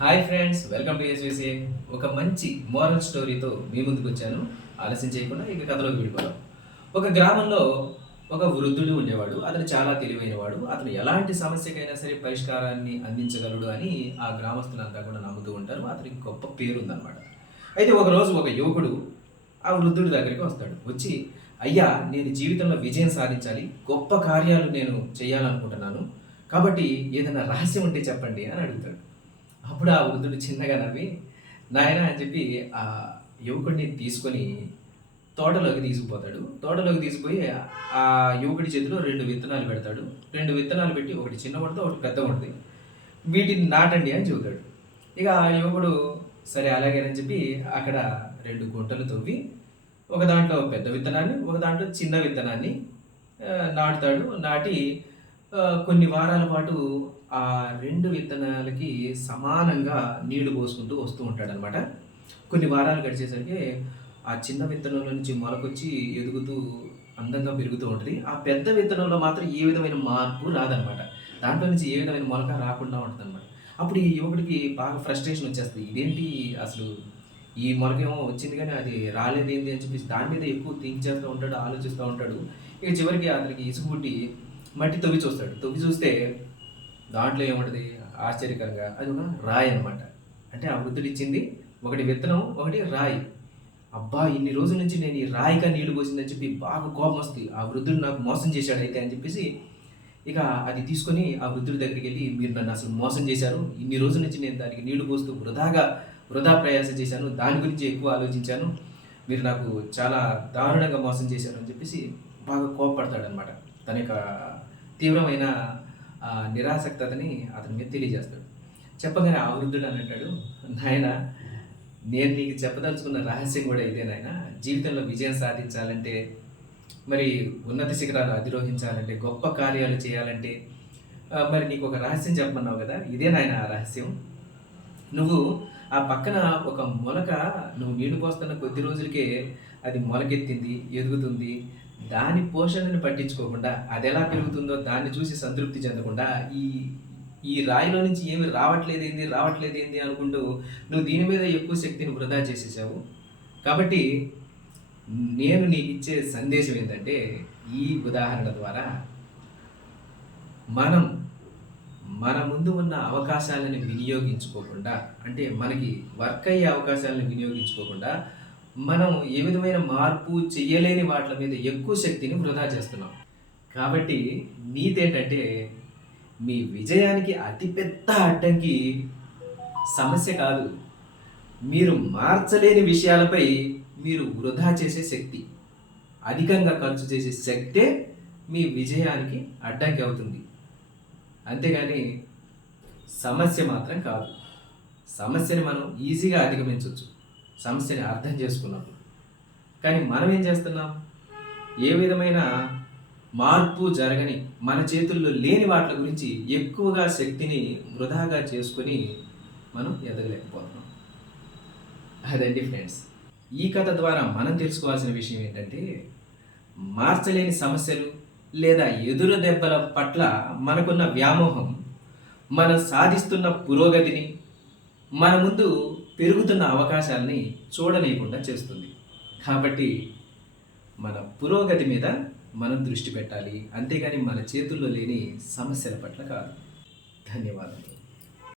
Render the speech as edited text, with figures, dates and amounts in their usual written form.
Hi friends, welcome to SVC. ఒక మంచి moral స్టోరీతో మీ ముందుకు వచ్చాను. ఆలస్యం చేయకుండా ఇక కథలోకి వెళ్ళిపోదాం. ఒక గ్రామంలో ఒక వృద్ధుడు ఉండేవాడు. అతను చాలా తెలివైనవాడు. అతను ఎలాంటి సమస్యకైనా సరే పరిష్కారాన్ని అందించగలడు అని ఆ గ్రామస్తులంతా కూడా నమ్ముతూ ఉంటారు. అతనికి గొప్ప పేరుందనమాట. అయితే ఒకరోజు ఒక యువకుడు ఆ వృద్ధుడి దగ్గరికి వస్తాడు. వచ్చి, అయ్యా, నేను జీవితంలో విజయం సాధించాలి, గొప్ప కార్యాలు నేను చేయాలనుకుంటున్నాను, కాబట్టి ఏదైనా రహస్యం ఉంటే చెప్పండి అని అడుగుతాడు. అప్పుడు ఆ వృద్ధుడు చిన్నగా నవ్వి, నాయనా అని చెప్పి ఆ యువకుడిని తీసుకొని తోటలోకి తీసుకుపోతాడు. తోటలోకి తీసుకుపోయి ఆ యువకుడి చేతిలో 2 విత్తనాలు పెడతాడు. 2 విత్తనాలు పెట్టి, ఒకటి చిన్న ముడత, ఒకటి పెద్ద ముడత. వీటిని నాటండి అని చెబుతాడు. ఇక ఆ యువకుడు సరే అలాగేనని చెప్పి అక్కడ 2 గుంటలు తవ్వి ఒక దాంట్లో పెద్ద విత్తనాన్ని, ఒక దాంట్లో చిన్న విత్తనాన్ని నాటుతాడు. నాటి కొన్ని వారాల పాటు ఆ 2 విత్తనాలకి సమానంగా నీళ్లు పోసుకుంటూ వస్తూ ఉంటాడనమాట. కొన్ని వారాలు గడిచేసరికి ఆ చిన్న విత్తనంలో నుంచి మొలకొచ్చి ఎదుగుతూ అందంగా పెరుగుతూ ఉంటది. ఆ పెద్ద విత్తనంలో మాత్రం ఏ విధమైన మార్పు రాదనమాట. దాంట్లో నుంచి ఏ విధమైన మొలక రాకుండా ఉంటదనమాట. అప్పుడు ఈ యువకుడికి బాగా ఫ్రస్ట్రేషన్ వచ్చేస్తది. ఇదేంటి అసలు, ఈ మొలకేమో వచ్చింది కానీ అది రాలేదేంటి అని చెప్పేసి దాని మీద ఎక్కువ థింక్ చేస్తూ ఉంటాడు, ఆలోచిస్తూ ఉంటాడు. ఇక చివరికి అతనికి ఇసుగు పుట్టి మట్టి తవ్వి చూస్తాడు. తవ్వి చూస్తే దాంట్లో ఏముంటది, ఆశ్చర్యకరంగా అది ఒక రాయి అనమాట. అంటే ఆ వృద్ధుడు ఇచ్చింది ఒకటి విత్తనం, ఒకటి రాయి. అబ్బా, ఇన్ని రోజుల నుంచి నేను ఈ రాయిగా నీళ్లు పోసిందని చెప్పి బాగా కోపం వస్తుంది. ఆ వృద్ధుడు నాకు మోసం చేశాడు అయితే అని చెప్పేసి ఇక అది తీసుకొని ఆ వృద్ధుడి దగ్గరికి వెళ్ళి, మీరు నన్ను అసలు మోసం చేశారు, ఇన్ని రోజుల నుంచి నేను దానికి నీళ్లు పోస్తూ వృధా ప్రయాస చేశాను, దాని గురించి ఎక్కువ ఆలోచించాను, మీరు నాకు చాలా దారుణంగా మోసం చేశారు అని చెప్పేసి బాగా కోపపడతాడనమాట. తన యొక్క తీవ్రమైన నిరాసక్తతని అతని మీద తెలియజేస్తాడు. చెప్పగానే ఆ వృద్ధుడు అని అంటాడు, నాయన, నేను నీకు చెప్పదలుచుకున్న రహస్యం కూడా ఇదే నాయన. జీవితంలో విజయం సాధించాలంటే, మరి ఉన్నత శిఖరాలు అధిరోహించాలంటే, గొప్ప కార్యాలు చేయాలంటే మరి నీకు ఒక రహస్యం చెప్పమన్నావు కదా, ఇదే నాయన ఆ రహస్యం. నువ్వు ఆ పక్కన ఒక మొలక, నువ్వు నీళ్లు పోస్తున్న కొద్ది రోజులకే అది మొలకెత్తింది, ఎదుగుతుంది. దాని పోషణని పట్టించుకోకుండా అది ఎలా పెరుగుతుందో దాన్ని చూసి సంతృప్తి చెందకుండా ఈ ఈ రాయిలో నుంచి ఏమి రావట్లేదేంది అనుకుంటూ నువ్వు దీని మీద ఎక్కువ శక్తిని వృధా చేసేసావు. కాబట్టి నేను నీకు ఇచ్చే సందేశం ఏంటంటే, ఈ ఉదాహరణ ద్వారా మనం మన ముందు ఉన్న అవకాశాలను వినియోగించుకోకుండా, అంటే మనకి వర్క్ అయ్యే అవకాశాలను వినియోగించుకోకుండా మనం ఏ విధమైన మార్పు చెయ్యలేని వాటి మీద ఎక్కువ శక్తిని వృధా చేస్తున్నాం. కాబట్టి నీతేంటంటే, మీ విజయానికి అతిపెద్ద అడ్డంకి సమస్య కాదు, మీరు మార్చలేని విషయాలపై మీరు వృధా చేసే శక్తి, అధికంగా ఖర్చు చేసే శక్తే మీ విజయానికి అడ్డంకి అవుతుంది. అంతేగాని సమస్య మాత్రం కాదు. సమస్యని మనం ఈజీగా అధిగమించవచ్చు సమస్యని అర్థం చేసుకున్నప్పుడు. కానీ మనం ఏం చేస్తున్నాం, ఏ విధమైన మార్పు జరగని, మన చేతుల్లో లేని వాటి గురించి ఎక్కువగా శక్తిని వృధాగా చేసుకొని మనం ఎదగలేకపోతున్నాం. అదండి ఫ్రెండ్స్, ఈ కథ ద్వారా మనం తెలుసుకోవాల్సిన విషయం ఏంటంటే, మార్చలేని సమస్యలు లేదా ఎదురు దెబ్బల పట్ల మనకున్న వ్యామోహం మనం సాధిస్తున్న పురోగతిని, మన ముందు పెరుగుతున్న అవకాశాలని చూడలేకుండా చేస్తుంది. కాబట్టి మన పురోగతి మీద మనం దృష్టి పెట్టాలి, అంతేగాని మన చేతుల్లో లేని సమస్యల పట్ల కాదు. ధన్యవాదాలు.